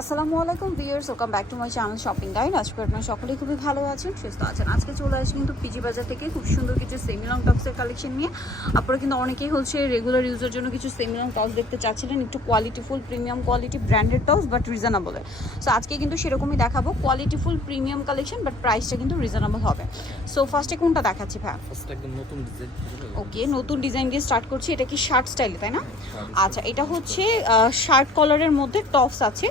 আসসালামু আলাইকুম viewers welcome back to my channel shopping guide আজকে আপনারা সকলেই খুবই ভালো আছেন সুস্থ আছেন। আজকে চলে আসি কিন্তু পিজি বাজার থেকে খুব সুন্দর কিছু সেমি লং টপসের কালেকশন নিয়ে। আপনারা কিন্তু অনেকেই হচ্ছে রেগুলার ইউজের জন্য কিছু সেমি লং টপস দেখতে চাচ্ছিলেন একটু কোয়ালিটিফুল premium quality branded tops but রিজনেবলের so আজকে কিন্তু সেরকমই দেখাবো কোয়ালিটিফুল প্রিমিয়াম কালেকশন বাট প্রাইসটা কিন্তু রিজনেবল হবে। সো ফার্স্টে কোনটা দেখাচ্ছি ভাই ফার্স্ট একদম নতুন ডিজাইন ওকে নতুন ডিজাইন দিয়ে স্টার্ট করছি। এটা কি শার্ট স্টাইলে তাই না? আচ্ছা এটা হচ্ছে শার্ট কলারের মধ্যে টপস আছে।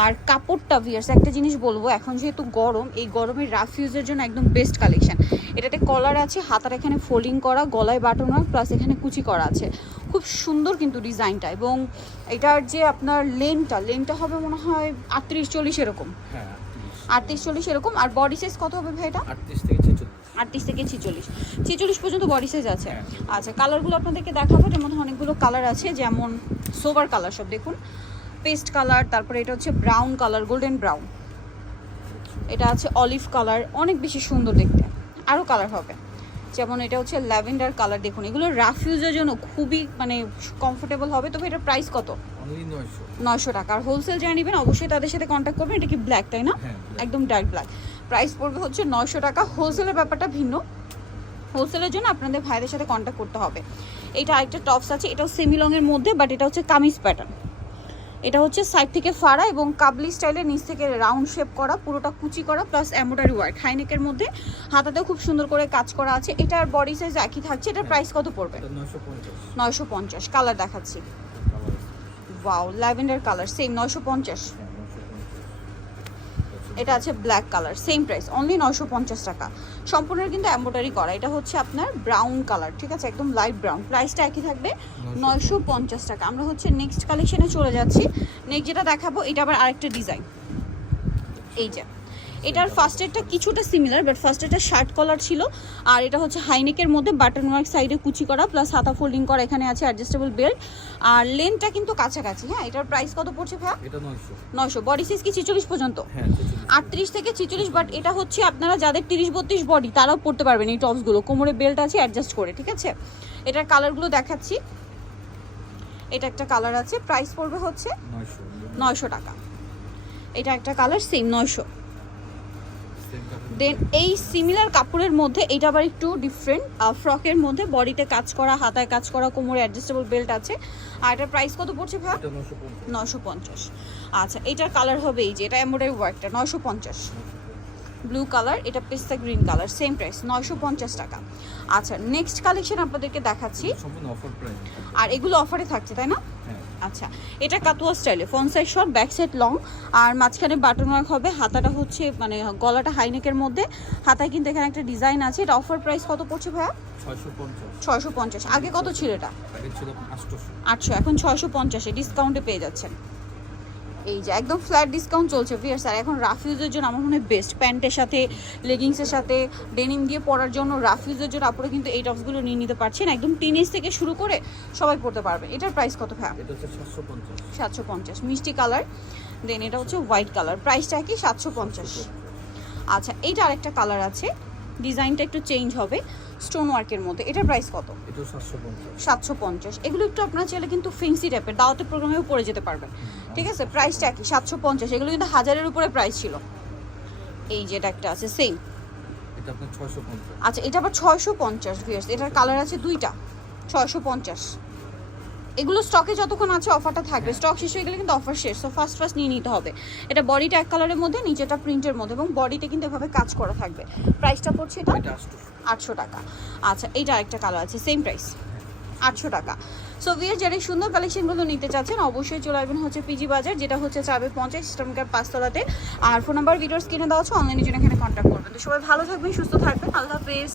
আর কাপড়টা ভিয়ার্স একটা জিনিস বলব এখন যেহেতু গরম এই গরমের রাফ ইউজের জন্য একদম বেস্ট কালেকশন এটাতে কলার আছে হাতার এখানে ফোল্ডিং করা গলায় বাটন প্লাস এখানে কুচি করা আছে। খুব সুন্দর কিন্তু ডিজাইনটা এবং এটার যে আপনার লেনটা লেনটা হবে মনে হয় আটত্রিশ চল্লিশ এরকম। হ্যাঁ আটত্রিশ। চল্লিশ এরকম আর বডি সাইজ কত হবে ভাই এটা? আটত্রিশ থেকে ছেচল্লিশ। আটত্রিশ থেকে ছিচল্লিশ। ছিচল্লিশ পর্যন্ত বডি সাইজ আছে। হ্যাঁ। আচ্ছা কালারগুলো আপনাদেরকে দেখাবো এর মধ্যে অনেকগুলো কালার আছে যেমন সোবার কালার সব দেখুন। পেস্ট কালার তারপরে এটা হচ্ছে ব্রাউন কালার গোল্ডেন ব্রাউন। এটা আছে অলিভ কালার অনেক বেশি সুন্দর দেখতে। আরও কালার হবে। যেমন এটা হচ্ছে ল্যাভেন্ডার কালার দেখুন। এগুলো রাফ ইউজের জন্য খুবই মানে কমফোর্টেবল হবে। তবে এটার প্রাইস কত? নয়শো। নয়শো টাকা। আর হোলসেল যারা নেবেন অবশ্যই তাদের সাথে কন্ট্যাক্ট করবেন। এটা কি ব্ল্যাক তাই না? হ্যাঁ একদম ডার্ক ব্ল্যাক প্রাইস পড়বে হচ্ছে নয়শো টাকা। হোলসেলের ব্যাপারটা ভিন্ন। হোলসেলের জন্য আপনাদের ভাইদের সাথে কন্ট্যাক্ট করতে হবে। এটা আরেকটা টপস আছে। এটাও সেমি লংয়ের মধ্যে বাট এটা হচ্ছে কামিজ প্যাটার্ন এটা হচ্ছে সাইড থেকে ফাড়া এবং কাবলি স্টাইলে নিচ থেকে রাউন্ড শেপ করা পুরোটা কুচি করা প্লাস অ্যামোডারি ওয়ার্ক হাইনেকের মধ্যে হাতাতেও খুব সুন্দর করে কাজ করা আছে। এটার বডি সাইজ একই থাকছে এটার প্রাইস কত পড়বে? নয়শো পঞ্চাশ। কালার দেখাচ্ছি। ওয়াও ল্যাভেন্ডার কালার সেম নয়শো পঞ্চাশ। এটা আছে black colour same price only নয়শো পঞ্চাশ টাকা। সম্পূর্ণ কিন্তু এম্ব্রয়ডারি করা এটা হচ্ছে আপনার ব্রাউন কালার ঠিক আছে? একদম লাইট ব্রাউন প্রাইসটা একই থাকবে নয়শো পঞ্চাশ। টাকা। আমরা হচ্ছে নেক্সট কালেকশনে চলে যাচ্ছি। নেক্সট যেটা দেখাবো এটা আবার আরেকটা ডিজাইন এই যে এটার ফার্স্টেরটা কিছুটা সিমিলার বাট ফার্স্ট ফার্স্টেরটা শার্ট কলার ছিল। আর এটা হচ্ছে হাইনেকের মধ্যে বাটন ওয়ার্ক সাইডে কুচি করা প্লাস হাতা ফোল্ডিং করা এখানে আছে অ্যাডজাস্টেবল বেল্ট আর লেনটা কিন্তু কাছাকাছি হ্যাঁ? এটার প্রাইস কত পড়ছে ভাইয়া? এটা নয়শো। নয়শো। বডি সাইজ কি ছেচল্লিশ পর্যন্ত? হ্যাঁ ছেচল্লিশ। আটত্রিশ থেকে ছিচল্লিশ বাট এটা হচ্ছে আপনারা যাদের তিরিশ বত্রিশ বডি তারাও পড়তে পারবেন এই টপসগুলো কোমরে বেল্ট আছে অ্যাডজাস্ট করে ঠিক আছে? এটার কালারগুলো দেখাচ্ছি। এটা একটা কালার আছে প্রাইস পড়বে হচ্ছে নয়শো। টাকা। এটা একটা কালার সেম নয়শো। দেন এই সিমিলার কাপড়ের মধ্যে এটা আবার একটু ডিফারেন্ট ফ্রকের মধ্যে বডিতে কাজ করা হাতায় কাজ করা কোমরে অ্যাডজাস্টেবল বেল্ট আছে। আর এটার প্রাইস কত পড়ছে ভাই? নশো পঞ্চাশ। আচ্ছা এটার কালার হবে এই যে এটা এমব্রয়ডারি ওয়ার্কটা নশো পঞ্চাশ। ব্লু কালার এটা পেস্তা গ্রিন কালার সেম প্রাইস নয়শো পঞ্চাশ টাকা। আচ্ছা নেক্সট কালেকশন আপনাদেরকে দেখাচ্ছি। আর এগুলো অফারে থাকছে তাই না? আচ্ছা এটা কাতুয়া স্টাইলে front side short back side long আর মাঝখানে বাটন ওয়ার্ক হবে হাতাটা হচ্ছে মানে গলাটা হাইনেকের মধ্যে। হাতায় কিন্তু এখানে একটা ডিজাইন আছে এটা অফার প্রাইস কত পড়ছে ভাইয়া? ছয়শো পঞ্চাশ। আগে কত ছিল এটা? আটশো। এখন ছয়শো পঞ্চাশে ডিসকাউন্টে পেয়ে যাচ্ছেন। এই যে একদম ফ্ল্যাট ডিসকাউন্ট চলছে। ভিয়ার্স আর এখন রাফ ইউজের জন্য আমার মনে হয় বেস্ট প্যান্টের সাথে লেগিংসের সাথে ডেনিম দিয়ে পরার জন্য রাফ ইউজের জন্য আপনারা কিন্তু এই টপসগুলো নিয়ে নিতে পারছেন। একদম টিনেজ থেকে শুরু করে সবাই পড়তে পারবে। এটার প্রাইস কত পঞ্চাশ। সাতশো পঞ্চাশ। মিষ্টি কালার দেন এটা হচ্ছে হোয়াইট কালার প্রাইসটা কি? সাতশো পঞ্চাশ। আচ্ছা এইটা আরেকটা কালার আছে। ডিজাইনটা একটু চেঞ্জ হবে স্টোন ওয়ার্কের মধ্যে। এটার প্রাইস কত? সাতশো পঞ্চাশ। এগুলো একটু আপনার চাইলে কিন্তু ফেন্সি টাইপের দাওয়াতের প্রোগ্রামেও পড়ে যেতে পারবেন। ঠিক আছে? প্রাইসটা কি সাতশো পঞ্চাশ। এগুলো কিন্তু হাজারের উপরে প্রাইস ছিল। এই যেটা একটা আছে সেম আচ্ছা এটা আবার ছয়শো পঞ্চাশ ভিয়ার্স এটার কালার আছে দুইটা। ছয়শো পঞ্চাশ। এগুলো স্টকে যতক্ষণ আছে অফারটা থাকবে। স্টক শেষ হয়ে গেলে কিন্তু অফার শেষ। সো ফার্স্ট ফার্স্ট নিয়ে নিতে হবে। এটা বডিটা এক কালারের মধ্যে নিচেটা প্রিন্টের মধ্যে এবং বডিতে কিন্তু এভাবে কাজ করা থাকবে। প্রাইসটা পড়ছে এটা আটশো টাকা। আচ্ছা এইটা আরেকটা কালার আছে সেম প্রাইস আটশো টাকা। সো ভিয়ার যারা এই সুন্দর কালেকশনগুলো নিতে চাচ্ছেন অবশ্যই চলে আসবেন হচ্ছে পিজি বাজার যেটা হচ্ছে চাবে পঞ্চাশ সিস্টেমিকার পাঁচতলাতে। আর ফোন নাম্বার ভিডিওস কিনে দেওয়া হচ্ছে অনলাইনের জন্য এখানে কন্ট্যাক্ট করবেন। তো সবাই ভালো থাকবেন সুস্থ থাকবেন। আল্লাহ হাফেজ।